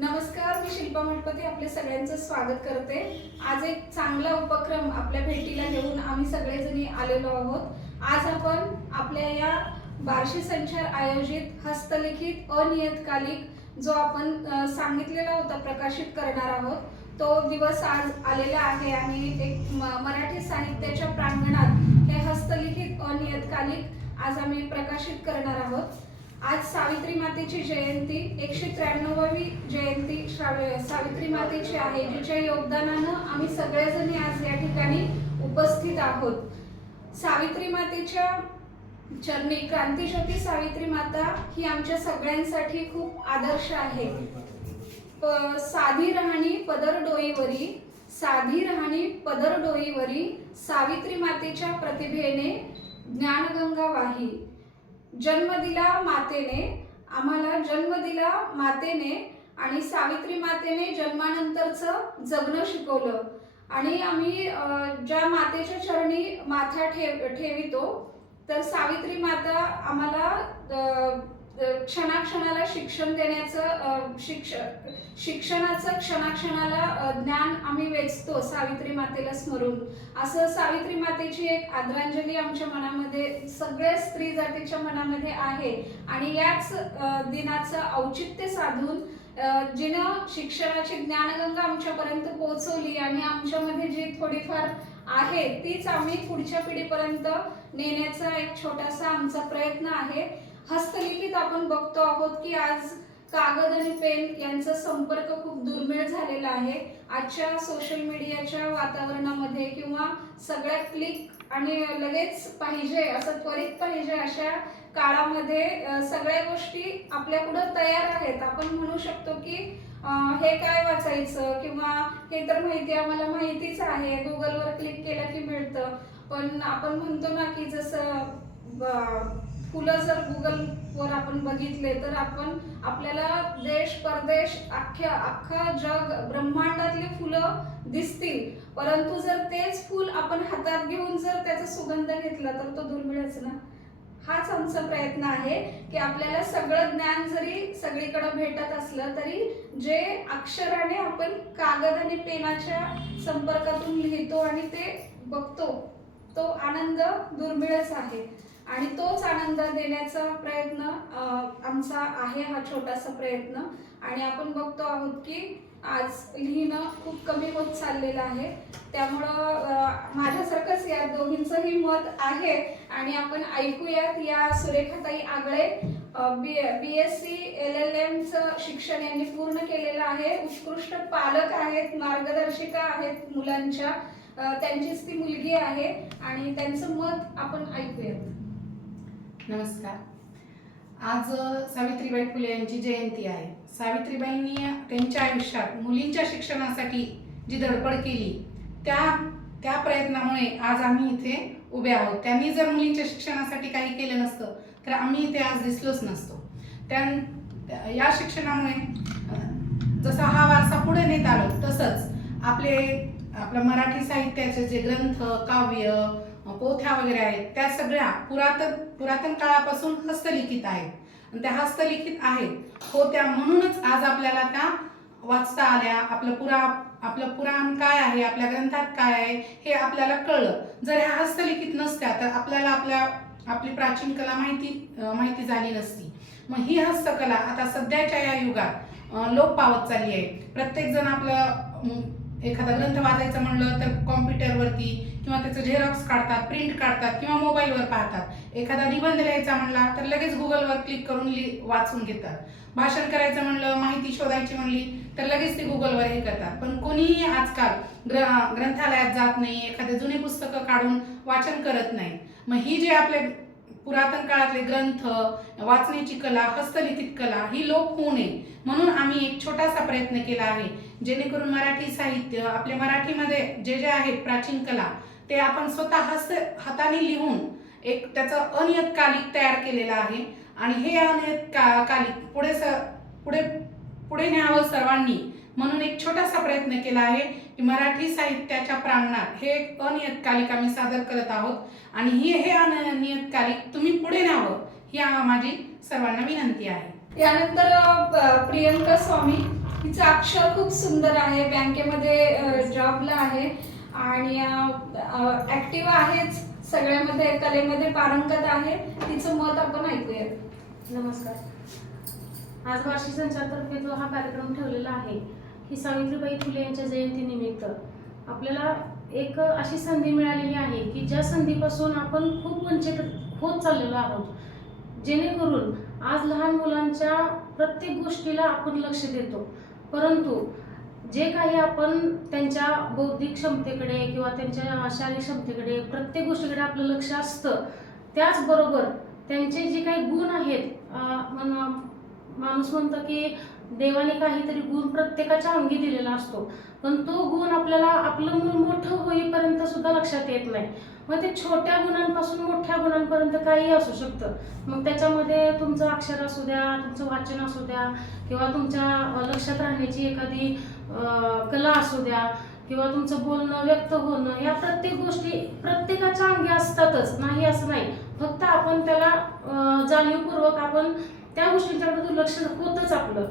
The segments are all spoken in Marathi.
नमस्कार, मी शिल्पा मठपती आपले सगळ्यांचं स्वागत करते। आज एक चांगला उपक्रम आपल्या भेटीला घेऊन आम्ही सगळेजणी आलेलो आहोत। आज आपण आपल्या या बार्शी संचार आयोजित हस्तलिखित अनियतकालिक जो आपण सांगितलेला होता प्रकाशित करणार आहोत, तो दिवस आज आलेला आहे आणि एक मराठी साहित्याच्या प्रांगणात हे हस्तलिखित अनियतकालिक आज आम्ही प्रकाशित करणार आहोत। आज सावित्री मातेची जयंती 193वी जयंती सावित्री मातेची आहे, जिच्या योगदानाने आम्ही सगळेजणी आज या ठिकाणी उपस्थित आहोत। सावित्री मातेच्या चरणी क्रांतिज्योती सावित्री माता ही आमच्या सगळ्यांसाठी खूप आदर्श आहे। साधी राहणी पदर डोईवरी, साधी राहणी पदर डोईवरी, सावित्री मातेच्या प्रतिभेने ज्ञानगंगा वाही। जन्म दिला मातेने, आम्हाला जन्म दिला मातेने आणि सावित्री मातेने जन्मानंतरचं जगणं शिकवलं आणि आम्ही ज्या मातेच्या चरणी माथा ठेवितो, तर सावित्री माता आम्हाला क्षणाक्षणाला शिक्षण देण्याचं शिक्षणाचं क्षणाक्षणाला ज्ञान आम्ही वेचतो सावित्री मातेला स्मरून। असं सावित्री मातेची एक आदरांजली आमच्या मनामध्ये, सगळ्या स्त्री जातीच्या मनामध्ये आहे आणि याच दिनाचं औचित्य साधून जिनं शिक्षणाची ज्ञानगंगा आमच्यापर्यंत पोहोचवली आणि आमच्यामध्ये जी थोडीफार आहे तीच आम्ही पुढच्या पिढीपर्यंत नेण्याचा एक छोटासा आमचा प्रयत्न आहे। हस्तलिखित आपण बघतो आहोत की आज कागद आणि पेन यांचा संपर्क खूप दुर्मिळ झालेला आहे। आजच्या सोशल मीडियाच्या वातावरणामध्ये किंवा सगळ्या क्लिक आणि लगेच पाहिजे असं त्वरित पाहिजे अशा काळामध्ये सगळ्या गोष्टी आपल्यापुढे तयार आहेत। आपण म्हणू शकतो की हे काय वाचायचं किंवा हे तर माहिती आम्हाला माहितीच आहे, गुगलवर क्लिक केलं की मिळतं। पण आपण म्हणतो ना की जसं फुलं जर गुगलवर आपण बघितले तर आपण आपल्याला देश परदेश अख्खा जग ब्रह्मांडातली फुलं दिसतील, परंतु जर तेच फूल आपण हातात घेऊन जर त्याचा सुगंध घेतला तर तो दुर्मिळच ना। हाच आमचा प्रयत्न आहे की आपल्याला सगळं ज्ञान जरी सगळीकडे भेटत असलं तरी जे अक्षराने आपण कागद आणि पेनाच्या संपर्कातून लिहितो आणि ते बघतो तो आनंद दुर्मिळच आहे आणि तोच आनंद देण्याचा प्रयत्न आमचा आहे, हा छोटासा प्रयत्न। आणि आपण बघतो आहोत की आज लिहिणं खूप कमी होत चाललेलं आहे, त्यामुळं माझ्यासारखंच या दोघींचंही मत आहे आणि आपण ऐकूयात या सुरेखाताई आगळे BSc LLMचं शिक्षण यांनी पूर्ण केलेलं आहे, उत्कृष्ट पालक आहेत, मार्गदर्शिका आहेत मुलांच्या, त्यांचीच ती मुलगी आहे आणि त्यांचं मत आपण ऐकूयात। नमस्कार। आज सावित्रीबाई फुले यांची जयंती आहे। सावित्रीबाईंनी त्यांच्या आयुष्यात मुलींच्या शिक्षणासाठी जी धडपड केली त्या प्रयत्नामुळे आज आम्ही इथे उभे आहोत। त्यांनी जर मुलींच्या शिक्षणासाठी काही केलं नसतं तर आम्ही इथे आज दिसलोच नसतो। या शिक्षणामुळे जसा हा वारसा पुढे नेत आलो तसंच आपल्या मराठी साहित्याचे जे ग्रंथ, काव्य, पोथ्या वगैरे आहेत त्या सगळ्या पुरातन काळापासून हस्तलिखित आहेत आणि त्या हस्तलिखित आहेत होत्या म्हणूनच आज आपल्याला त्या वाचता आल्या। आपलं पुराण काय आहे, आपल्या ग्रंथात काय आहे हे आपल्याला कळलं। जर ह्या हस्तलिखित नसत्या तर आपल्याला आपली प्राचीन कला माहिती झाली नसती। मग ही हस्तकला आता सध्याच्या या युगात लोप पावत चालली आहे। प्रत्येक जण आपलं एखादा ग्रंथ वाचायचं म्हणलं तर कॉम्प्युटरवरती किंवा त्याचं झेरॉक्स काढतात, प्रिंट काढतात किंवा मोबाईलवर पाहतात। एखादा निबंध लिहायचा म्हणला तर लगेच गुगलवर क्लिक करून वाचून घेतात। भाषण करायचं म्हणलं, माहिती शोधायची म्हणली तर लगेच ते गुगलवर हे करतात। पण कोणीही आजकाल ग्रंथालयात जात नाही, एखादे जुनी पुस्तकं काढून वाचन करत नाही। मग ही जे आपले पुरातन काळातले ग्रंथ, वाचण्याची कला, हस्तलिखित कला ही लोप होऊ नये म्हणून आम्ही एक छोटासा प्रयत्न केला आहे, जेणेकरून मराठी साहित्य, आपल्या मराठीमध्ये जे आहेत प्राचीन कला ते आपण स्वतः हाताने लिहून एक त्याचं अनियतकालिक तयार केलेलं आहे आणि हे अनियतकालिक पुढे न्यावं सर्वांनी म्हणून एक छोटासा प्रयत्न केला आहे की मराठी साहित्याच्या प्रांगणात हे एक अनियतकालिक आम्ही सादर करत आहोत आणि हे अनियतकालिक तुम्ही पुढे न्यावं ही माझी सर्वांना विनंती आहे। यानंतर प्रियंका स्वामी, हिचं अक्षर खूप सुंदर आहे, बँकेमध्ये जॉबला आहे आणि ऍक्टिव्ह आहेच, सगळ्यामध्ये कलेमध्ये पारंगत आहे. तिचं मत आपण ऐकूया. नमस्कार. आज वार्षिक संचारतर्फे जो हा कार्यक्रम ठेवलेला आहे की सावित्रीबाई फुले यांच्या जयंतीनिमित्त आपल्याला एक अशी संधी मिळालेली आहे की ज्या संधीपासून आपण खूप वंचित होत चाललेलो आहोत, जेणेकरून आज लहान मुलांच्या प्रत्येक गोष्टीला आपण लक्ष देतो, परंतु जे काही आपण त्यांच्या बौद्धिक क्षमतेकडे किंवा त्यांच्या शारीरिक क्षमतेकडे प्रत्येक गोष्टीकडे आपलं लक्ष असतं, त्याचबरोबर त्यांचे जे काही गुण आहेत, माणूस म्हणतो की देवाने काहीतरी गुण प्रत्येकाच्या अंगी दिलेला असतो, पण तो गुण आपल्याला आपलं मूल मोठं होईपर्यंत सुद्धा लक्षात येत नाही. मग ते छोट्या गुणांपासून मोठ्या गुणांपर्यंत काही असू शकतं. मग त्याच्यामध्ये तुमचं अक्षर असू द्या, तुमचं वाचन असू द्या, किंवा तुमच्या लक्षात राहण्याची एखादी कला असू द्या, किंवा तुमचं बोलणं, व्यक्त होणं, या प्रत्येक गोष्टी प्रत्येकाच्या अंगी असतातच, नाही असं नाही. फक्त आपण त्याला जाणीवपूर्वक आपण त्या गोष्टींच्याकडे दुर्लक्ष होतच आपलं.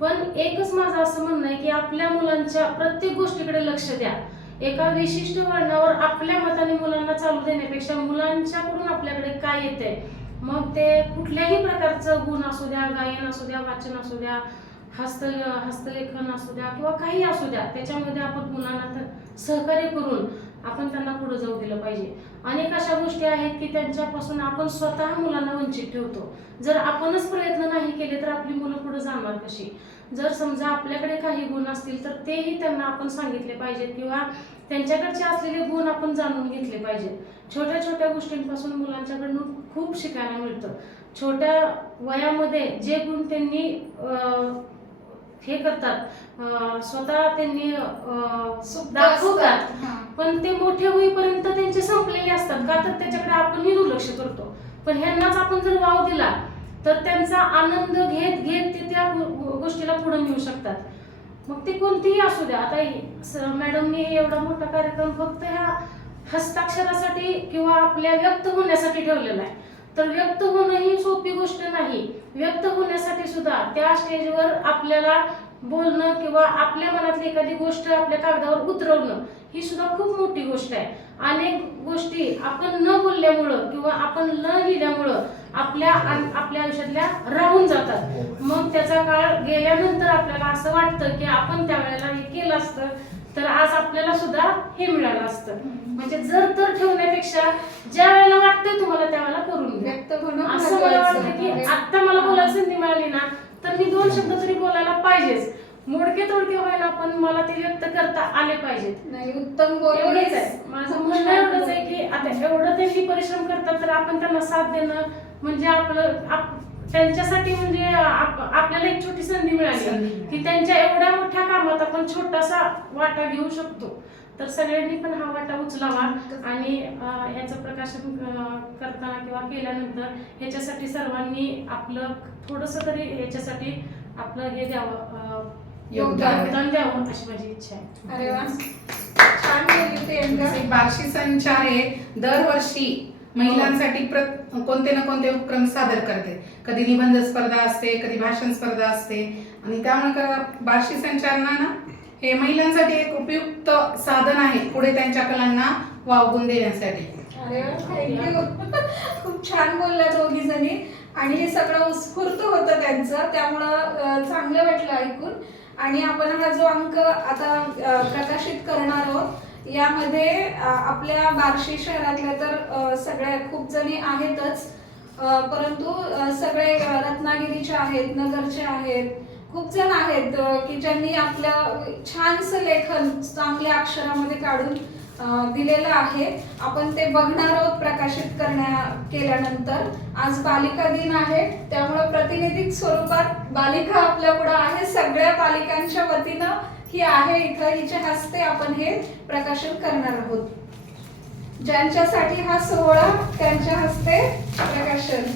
पण एकच माझं असं म्हणणं आहे की आपल्या मुलांच्या प्रत्येक गोष्टीकडे लक्ष द्या. एका विशिष्ट वळणावर आपल्या मताने मुलांना चालू देण्यापेक्षा मुलांच्याकडून आपल्याकडे काय येतंय, मग ते कुठल्याही प्रकारचं गुण असू द्या, गायन असू द्या, वाचन असू द्या, हस्तलेखन असू द्या, किंवा काही असू द्या, त्याच्यामध्ये आपण मुलांना सहकार्य करून आपण त्यांना पुढे जाऊ दिलं पाहिजे. अनेक अशा गोष्टी आहेत की त्यांच्यापासून आपण स्वतः मुलांना वंचित ठेवतो. जर आपणच प्रयत्न नाही केले तर आपली मुलं पुढे जाणार कशी? जर समजा आपल्याकडे काही गुण असतील तर तेही त्यांना आपण सांगितले पाहिजेत, किंवा त्यांच्याकडचे असलेले गुण आपण जाणून घेतले पाहिजेत. छोट्या छोट्या गोष्टींपासून मुलांच्याकडून खूप शिकायला मिळतं. छोट्या वयामध्ये जे गुण त्यांनी हे करतात, स्वतः त्यांनी दाखवतात, पण ते मोठे होईपर्यंत त्यांचे संपलेले असतात का, तर त्याच्याकडे आपणही दुर्लक्ष करतो. पण ह्यांनाच आपण जर वाव दिला तर त्यांचा आनंद घेत घेत ते त्या गोष्टीला पुढे नेऊ शकतात. मग ते कोणतीही असू द्या. आता मॅडमनी एवढा मोठा कार्यक्रम फक्त ह्या हस्ताक्षरासाठी किंवा आपल्या व्यक्त होण्यासाठी ठेवलेला आहे, तर व्यक्त होणं ही सोपी गोष्ट नाही. व्यक्त होण्यासाठी सुद्धा त्या स्टेजवर आपल्याला बोलणं किंवा आपल्या मनातली एखादी गोष्ट आपल्या कागदावर उतरवणं ही सुद्धा खूप मोठी गोष्ट आहे. अनेक गोष्टी आपण न बोलल्यामुळं किंवा आपण न लिहिल्यामुळं आपल्या आयुष्यातल्या राहून जातात. मग त्याचा काळ गेल्यानंतर आपल्याला असं वाटतं की आपण त्यावेळेला हे केलं असतं तर आज आपल्याला सुद्धा हे मिळालं असतं. म्हणजे जर तर ठेवण्यापेक्षा ज्या वेळेला वाटतंय तुम्हाला त्यावेळेला करून घ्या. असं मला वाटतं की आता मला बोलायला संधी मिळाली ना तर मी 2 शब्द तरी बोलायला पाहिजेच. मोडके तोडके होईना पण मला ते व्यक्त करता आले पाहिजेत. नाही, उत्तम एवढंच आहे माझं म्हणणं. एवढंच आहे की आता एवढं त्यांनी परिश्रम करतात तर आपण त्यांना साथ देणं म्हणजे आपलं त्यांच्यासाठी म्हणजे आपल्याला एक छोटी संधी मिळाली की त्यांच्या एवढ्या मोठ्या कामात आपण छोटासा वाटा घेऊ शकतो. तर सगळ्यांनी पण हा वाटा उचलावा आणि ह्याचं प्रकाशन करताना किंवा केल्यानंतर ह्याच्यासाठी सर्वांनी आपलं थोडंसं तरी ह्याच्यासाठी आपलं हे द्यावं, योगदान द्यावं अशी माझी इच्छा आहे. अरे वा, छान बोलली प्रियंका. बार्शी संचार हे दरवर्षी महिलांसाठी कोणते ना कोणते उपक्रम सादर करते. कधी निबंध स्पर्धा असते, कधी भाषण स्पर्धा असते, आणि त्यामुळे बार्शी संचारना ना हे महिलांसाठी एक उपयुक्त साधन आहे पुढे त्यांच्या कलांना वावगून देण्यासाठी. अरे वा, थँक्यू. खूप छान बोलल्या दोघी जणी, आणि हे सगळं उत्स्फूर्त होतं त्यांचं, त्यामुळं चांगलं वाटलं ऐकून. आणि आपण हा जो अंक आता प्रकाशित करणार आहोत यामध्ये आपल्या बार्शी शहरातल्या तर सगळ्या खूप जणी आहेतच, परंतु सगळे रत्नागिरीचे आहेत, नगरचे आहेत, खूप जण आहेत की ज्यांनी आपलं छानसं लेखन चांगल्या अक्षरामध्ये काढून दिलेलं आहे. आपण ते बघणार आहोत प्रकाशित केल्यानंतर. आज बालिका दिन आहे, त्यामुळे प्रातिनिधिक स्वरूपात बालिका आपल्या पुढे आहे. सगळ्या बालिकांच्या वतीनं ही आहे इथं, हिच्या हस्ते आपण हे प्रकाशन करणार आहोत. ज्यांच्यासाठी हा सोहळा त्यांच्या हस्ते प्रकाशन.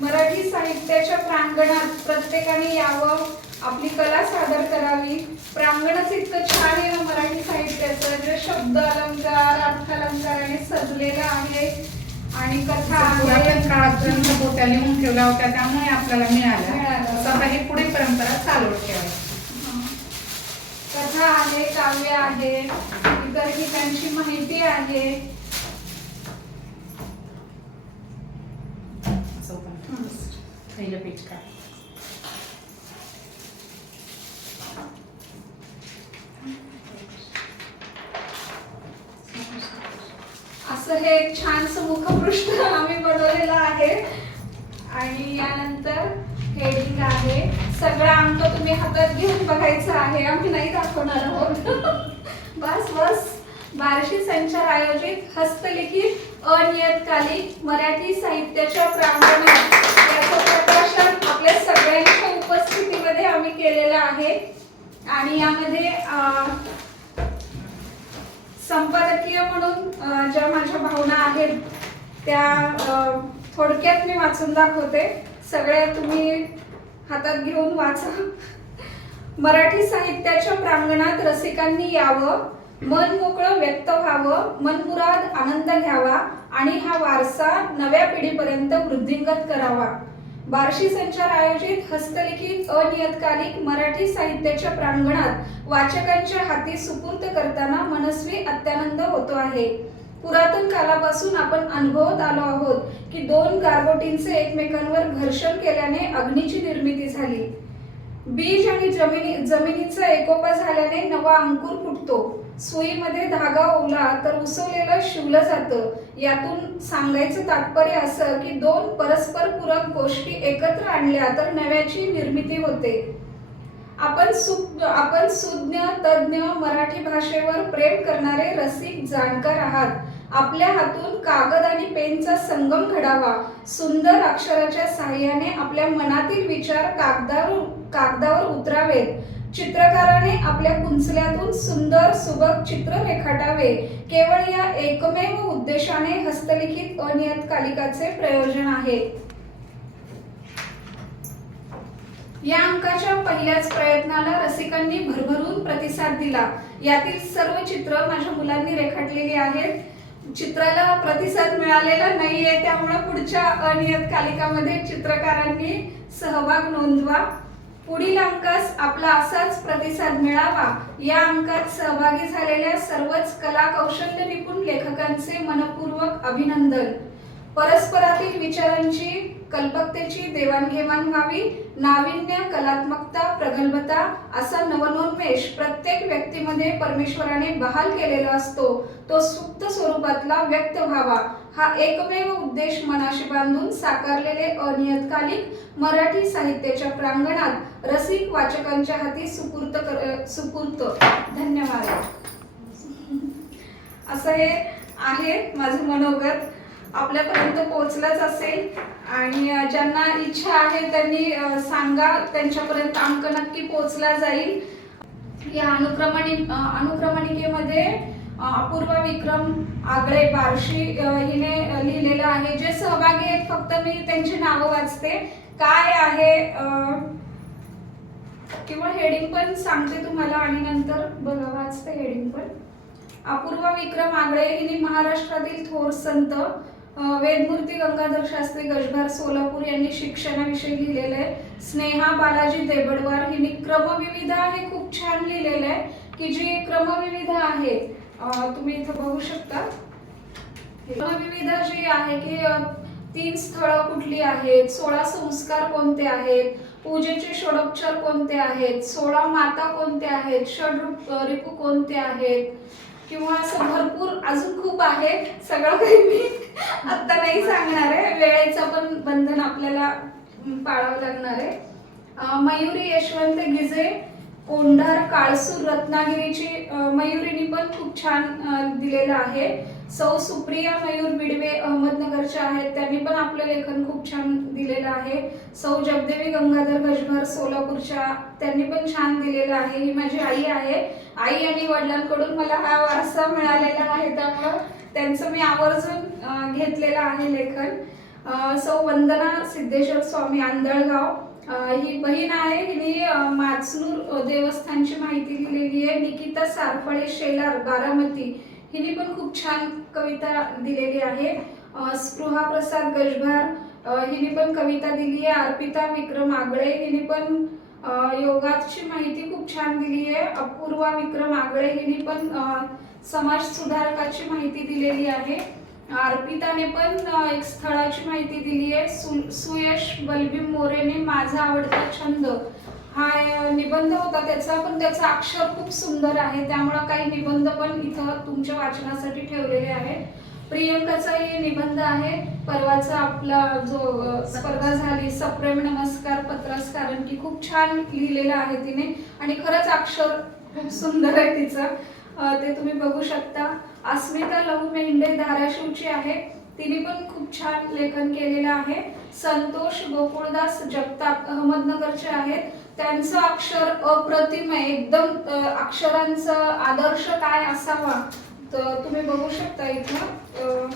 मराठी साहित्याच्या प्रांगणात प्रत्येकाने यावं, आपली कला सादर करावी. प्रांगणच इतकं छान आहे ना मराठी साहित्याचं, जे शब्द अलंकार अर्थालंकाराने सजलेलं आहे आणि कथा पुरातन आहे. काळात ग्रंथपोथ्या लिहून ठेवल्या होत्या, त्यामुळे आपल्याला मिळाल्या. मिळाल्या. तसं आता ही पुढे परंपरा चालू ठेवायची. कथा आहे, काव्य आहे, इतर ठिकाणची माहिती आहे. पहिलं पेज का असं हे एक छानसं मुखपृष्ठ आम्ही बनवलेलं आहे. आणि यानंतर हेडिंग आहे. सगळा अंक तुम्ही हातात घेऊन बघायचा आहे, आम्ही नाही दाखवणार आहोत. बस बस. बार्शी संचार आयोजित हस्तलिखित अनियतकालिक मराठी साहित्याच्या प्रांगणात याचं प्रकाशन आपल्या सगळ्यांच्या उपस्थितीमध्ये आम्ही केलेलं आहे. आणि यामध्ये संपादकीय म्हणून ज्या माझ्या भावना आहेत त्या थोडक्यात मी वाचून दाखवते. सगळ्या तुम्ही हातात घेऊन वाचा. मराठी साहित्याच्या प्रांगणात रसिकांनी यावं, मन मोकळं व्यक्त व्हावं, मनमुराद आनंद घ्यावा आणि हा वारसा नव्या पिढीपर्यंत वृद्धिंगत करावा. बार्शी संचार आयोजित हस्तलिखित अनियतकालिक मराठी साहित्याच्या प्रांगणात वाचकांच्या हाती सुपूर्त करताना मनस्वी अत्यानंद होतो आहे. पुरातन कालापासून आपण अनुभवत आलो आहोत की दोन गारगोटींचे एकमेकांवर घर्षण केल्याने अग्नीची निर्मिती झाली. बीज आणि जमिनीचा एकोपा झाल्याने नवा अंकुर फुटतो. सुईमध्ये धागा ओवला तर उसवलेलं शिवलं जातं. यातून सांगायचं तात्पर्य असं की दोन परस्पर पूरक गोष्टी एकत्र आणल्या तर नव्याची निर्मिती होते. आपण सुज्ञ तज्ञ मराठी भाषेवर प्रेम करणारे रसिक जाणकार आहात. आपल्या हातून कागद आणि पेनचा संगम घडावा. सुंदर अक्षराच्या साहाय्याने आपल्या मनातील विचार कागदावर उतरावेत. चित्रकाराने आपल्या कुंचल्यातून सुंदर सुबक चित्र रेखाटावे. केवळ या एकमेव उद्देशाने हस्तलिखित अनियतकालिकाचे प्रयोजन आहे. या अंकाच्या पहिल्याच प्रयत्नाला रसिकांनी भरभरून प्रतिसाद दिला. यातील सर्व चित्र माझ्या मुलांनी रेखाटलेली आहेत. चित्राला प्रतिसाद मिळालेला नाहीये, त्यामुळे पुढच्या अनियतकालिकामध्ये चित्रकारांनी सहभाग नोंदवा. पुढील अंकास आपला असाच प्रतिसाद मिळावा. या अंकात सहभागी झालेल्या सर्वच कला कौशल्य निपुण लेखकांचे मनपूर्वक अभिनंदन. परस्परातील विचारांची कल्पकतेची देवाणघेवाण व्हावी. नाविन्य, कलात्मकता, प्रगल्भता असा नवनोन्मेष प्रत्येक व्यक्तीमध्ये परमेश्वराने बहाल केलेला असतो. तो सुप्त स्वरूपातला व्यक्त व्हावा. हा एकमेव उद्देश मनाशी बांधून साकारलेले अनियतकालिक मराठी साहित्याच्या प्रांगणात रसिक वाचकांच्या हाती सुपूर्त. धन्यवाद. असं हे आहे माझं मनोगत. आपल्यापर्यंत पोहोचलंच असेल आणि ज्यांना इच्छा आहे त्यांनी सांगा, त्यांच्यापर्यंत अंक नक्की पोहोचला जाईल. या अनुक्रमणिकेमध्ये अपूर्वा विक्रम आगळे बार्शी हिने लिहिलेलं आहे. जे सहभागी आहेत फक्त मी त्यांची नावं वाचते. काय आहे किंवा हेडिंग पण सांगते तुम्हाला आणि नंतर बघा वाचते हेडिंग पण. अपूर्वा विक्रम आगळे हिने महाराष्ट्रातील थोर संत वेदमूर्ती गंगाधर शास्त्री गजभार सोलापूर यांनी शिक्षणाविषयी लिहिलेलं आहे. स्नेहा बालाजी देबडवार हिने क्रमविविध हे खूप छान लिहिलेलं आहे की जी क्रमविविध आहे तुम्ही इथं बघू शकता. क्रमविविध जी आहे की 3 स्थळं कुठली आहेत, 16 संस्कार कोणते आहेत, पूजेचे षोडोपचार कोणते आहेत, 16 माता कोणत्या आहेत, षड रिपू कोणते आहेत किंवा असं भरपूर अजून खूप आहे. सगळं काही मी आता नाही सांगणार आहे, वेळेचं पण बंधन आपल्याला पाळावं लागणार आहे. मयुरी यशवंत गिजे कोंढार काळसूर रत्नागिरीची मयुरीनी पण खूप छान दिलेलं आहे. सौ सुप्रिया मयूर बिडवे अहमदनगरच्या आहेत, त्यांनी पण आपलं लेखन खूप छान दिलेलं आहे. सौ जगदेवी गंगाधर गजभार सोलापूरच्या, त्यांनी पण छान दिलेलं आहे. ही माझी आई आहे. आई आणि वडिलांकडून मला हा वारसा मिळालेला आहे, त्यामुळं त्यांचं मी आवर्जून घेतलेलं आहे लेखन. सौ वंदना सिद्धेश्वर स्वामी आंधळगाव, ही बहीण आहे, हिने माचनूर देवस्थानची माहिती दिलेली आहे. निकिता सारफळे शेलार बारामती, हिने पण खूप छान कविता दिलेली आहे. स्पृहा प्रसाद गजभार, हिने पण कविता दिली आहे. अर्पिता विक्रम आगळे, हिने पण योगाची माहिती खूप छान दिली आहे. अपूर्वा विक्रम आगळे, हिने पण समाज सुधारकाची माहिती दिलेली आहे. अर्पिताने पण एक स्थळाची माहिती दिली आहे. सुयश बलबीम मोरेने माझा आवडता छंद हा निबंध होता त्याचा, पण त्याचा अक्षर खूप सुंदर आहे, त्यामुळे काही निबंध पण इथं तुमच्या वाचनासाठी ठेवलेले आहेत. प्रियंकाचा हे निबंध आहे. परवाचा आपला जो स्पर्धा झाली सप्रेम नमस्कार पत्रास, कारण की खूप छान लिहिलेलं आहे तिने आणि खरंच अक्षर खूप सुंदर आहे तिचं, ते तुम्ही बघू शकता. अस्मिता लहू मेंढे धाराशिवची आहे, तिने पण खूप छान लेखन केलेलं आहे. संतोष गोकुळदास जगताप अहमदनगरचे आहेत, त्यांचं अक्षर अप्रतिम आहे एकदम. अक्षरांचा आदर्श काय असावा तर तुम्ही बघू शकता इथं.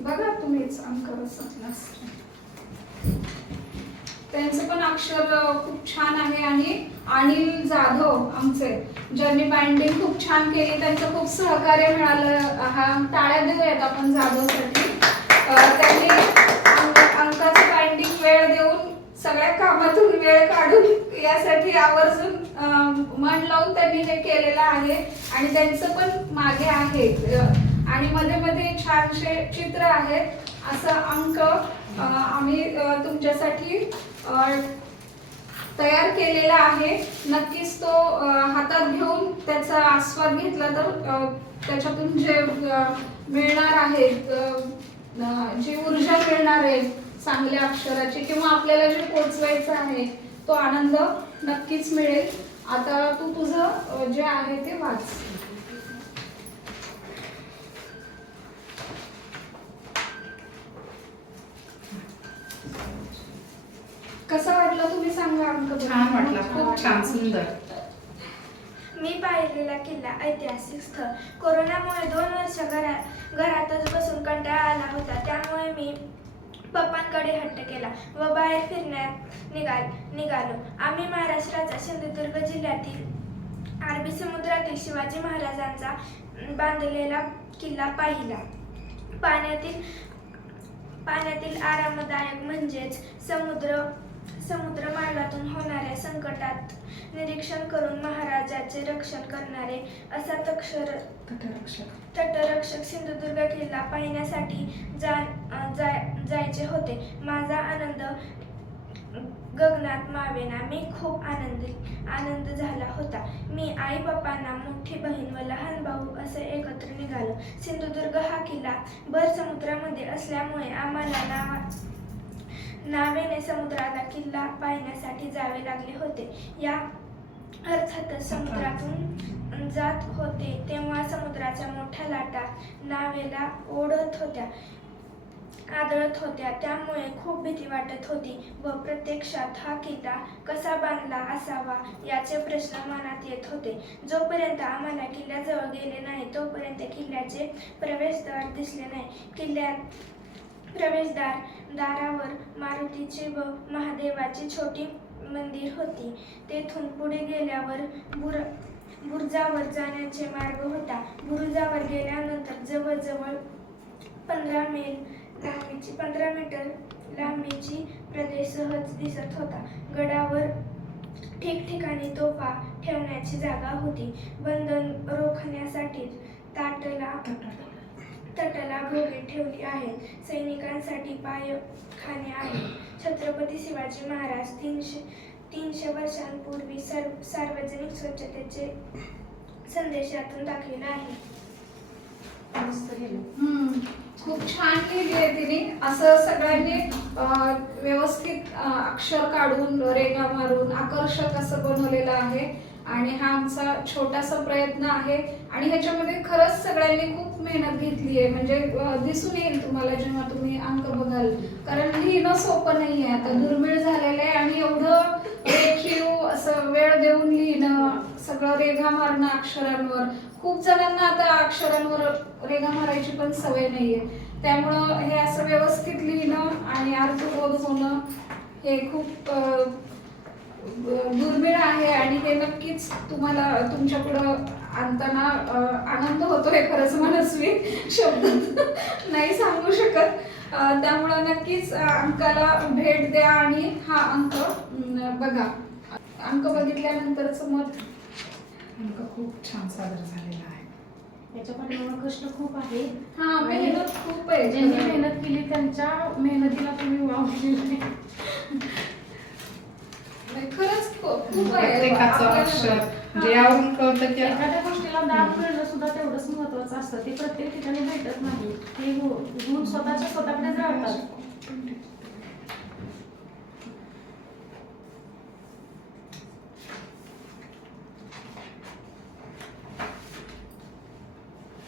बघा तुम्हीच अंक त्यांचं पण अक्षर खूप छान आहे. आणि अनिल जाधव आमचे, ज्यांनी बाइंडिंग खूप छान केली, त्यांचं खूप सहकार्य मिळालं. हा टाळ्या देऊयात आपण जाधवसाठी. त्यांनी अंकाचं बाइंडिंग वेळ देऊन सगळ्या कामातून वेळ काढून यासाठी आवर्जून मन लावून त्यांनी हे केलेलं आहे. आणि त्यांचं पण मागे आहे आणि मध्ये मध्ये छानसे चित्र आहेत. असं अंक आम्ही तुमच्यासाठी तयार केलेला आहे. नक्कीच तो हातात घेऊन त्याचा आस्वाद घेतला तर त्याच्यातून जे मिळणार आहे, जी ऊर्जा मिळणार आहे चांगल्या अक्षराची, किंवा आपल्याला जे पोचवायचं आहे तो आनंद नक्कीच मिळेल. आता तू तुझं जे आहे ते वाच. कसं वाटलं तुम्ही सांगा. अंक छान वाटला, खूप छान, सुंदर. मी पाहिलेला किल्ला ऐतिहासिक स्थळ. कोरोनामुळे 2 वर्ष घरातच बसून कंटाळा आला होता, त्यामुळे मी पप्पांकडे हट्ट केला व बाहेर फिरण्यात निघालो. आम्ही महाराष्ट्राच्या सिंधुदुर्ग जिल्ह्यातील अरबी समुद्रातील शिवाजी महाराजांचा बांधलेला किल्ला पाहिला. पाण्यातील आरामदायक म्हणजेच समुद्र मार्गातून होणाऱ्या संकटात निरीक्षण करून महाराजाचे रक्षण करणारे असा तटरक्षक सिंधुदुर्ग किल्ला पाहण्यासाठी जायचे होते. माझा आनंद गगनात मावेना. मी खूप आनंद झाला होता. मी आई बाप्पांना, मोठी बहीण व लहान भाऊ असे एकत्र निघालो. सिंधुदुर्ग हा किल्ला भर समुद्रामध्ये असल्यामुळे आम्हाला नावेने समुद्राला किल्ला पाहण्यासाठी जावे लागले होते. या अर्थातच समुद्रातून जात होते तेव्हा समुद्राच्या मोठ्या लाटा नावेला आदळत होत्या, त्यामुळे खूप भीती वाटत होती व प्रत्यक्षात हा किल्ला कसा बांधला असावा याचे प्रश्न मनात येत होते. जोपर्यंत आम्हाला किल्ल्याजवळ गेले नाही तोपर्यंत किल्ल्याचे प्रवेशद्वार दिसले नाही. किल्ल्यात दारावर मारुतीची व महादेवाची छोटी मंदिर होती. तेथून पुढे गेल्यावर बुरुजावर जाण्याचे मार्ग होता. बुरुजावर गेल्यानंतर जवळजवळ 15 मीटर लांबीची प्रदेश सहज दिसत होता. गडावर ठिकठिकाणी तोफा ठेवण्याची जागा होती. बंधन रोखण्यासाठी तटाला भोगे ठेवली आहेत. सैनिकांसाठी पायखाने आहेत. छत्रपती शिवाजी महाराज 300 वर्षांपूर्वी सार्वजनिक स्वच्छतेचे संदेश यातून दाखविला आहे. खूप छान लिहिली आहे तिने. असं सगळ्यांनी व्यवस्थित अक्षर काढून रेगा मारून आकर्षक असं बनवलेलं आहे. आणि हा आमचा छोटासा प्रयत्न आहे आणि ह्याच्यामध्ये खरंच सगळ्यांनी खूप मेहनत घेतली आहे. म्हणजे दिसून येईल तुम्हाला जेव्हा तुम्ही अंक बघाल, कारण लिहिणं सोपं नाही आहे. आता दुर्मिळ झालेलं आहे आणि एवढं रेखीव असं वेळ देऊन लिहिणं, सगळं रेघा मारणं अक्षरांवर. खूप जणांना आता अक्षरांवर रेघा मारायची पण सवय नाहीये, त्यामुळं हे असं व्यवस्थित लिहिणं आणि अर्थबोध होणं हे खूप दुर्मिळ आहे आणि हे नक्कीच तुम्हाला तुमच्या पुढं आणताना आनंद होतोय. खरंच मनस्वी शब्दात नाही सांगू शकत. त्यामुळं नक्कीच अंकाला भेट द्या आणि हा अंक बघा. अंक बघितल्यानंतरचं मत. अंक खूप छान सादर झालेला आहे. याच्या पाठीमागे कष्ट खूप आहे. हा, मेहनत खूप आहे. ज्यांनी मेहनत केली त्यांच्या मेहनतीला तुम्ही वाव दिलेला आहे. खरंच खूप आहे. प्रत्येकाचं अक्षर जे यावरून कळतं की एखाद्या गोष्टीला दाब मिळणं सुद्धा तेवढंच महत्वाचं असतं. ते प्रत्येक ठिकाणी भेटत नाही. ते गुण स्वतःच्या स्वतःकडेच राहतात.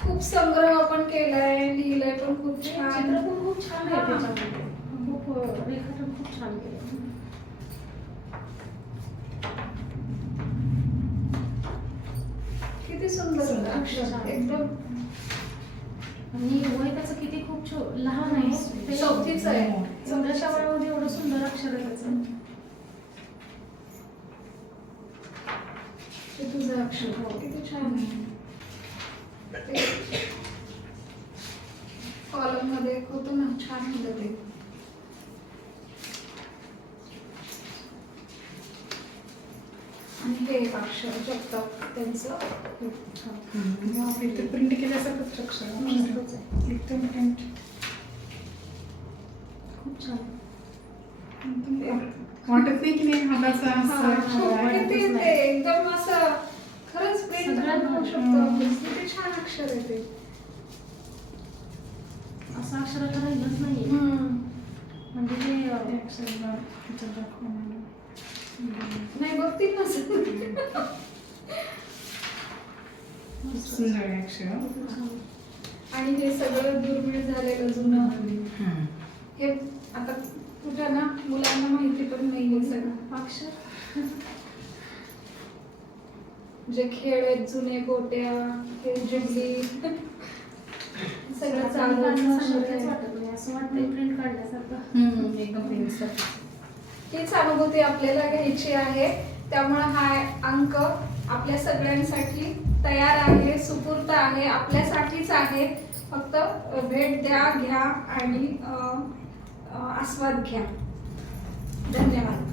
खूप संग्रह आपण केलाय, लिहिलंय पण खूप चित्र छान. पण खूप छान आहे त्याच्यामध्ये. खूप रेखाटन खूप छान केलं. किती सुंदर अक्षर एकदम. आणि वय त्याचं किती खूप लहान आहे. ते चौथीच आहे. चौदाच्या वयामध्ये एवढं सुंदर अक्षर आहे त्याचं. ते तुझं अक्षर किती छान आहे. कॉलम मध्ये होतं ना, छान होतं ते. आणि हे एक अक्षर जगताप त्यांचं. इथे प्रिंट केल्यासारखंच अक्षर मस्तच आहे. एकदम प्रिंट खूप छान. वाटत नाही की नाही हाताचा हा, खूप असं किती ते एकदम असं खरंच प्रिंट सगळ्यात म्हणू शकतो आपण. किती छान अक्षर आहे ते. असं अक्षर आता राहिलंच नाहीये. म्हणजे ते अक्षर दाखवून नाही बघतील ना. सुंदर आहे अक्षर. आणि हे सगळं दुर्मिळ झालेलं जुनं. हे आता तुझ्या ना मुलांना माहिती पण नाही हे सगळं अक्षर. जे खेळ आहेत जुने, गोट्या, हे जिबली, सगळं चालू सांगितलंच वाटत नाही. असं वाटतंय प्रिंट काढल्यासारखं. एकदम प्रिंट. हीच अनुभूती आपल्याला घ्यायची आहे. त्यामुळे हा अंक आपल्या सगळ्यांसाठी तयार आहे, सुपूर्त आहे, आपल्यासाठीच आहे. फक्त भेट द्या, घ्या आणि आस्वाद घ्या. धन्यवाद.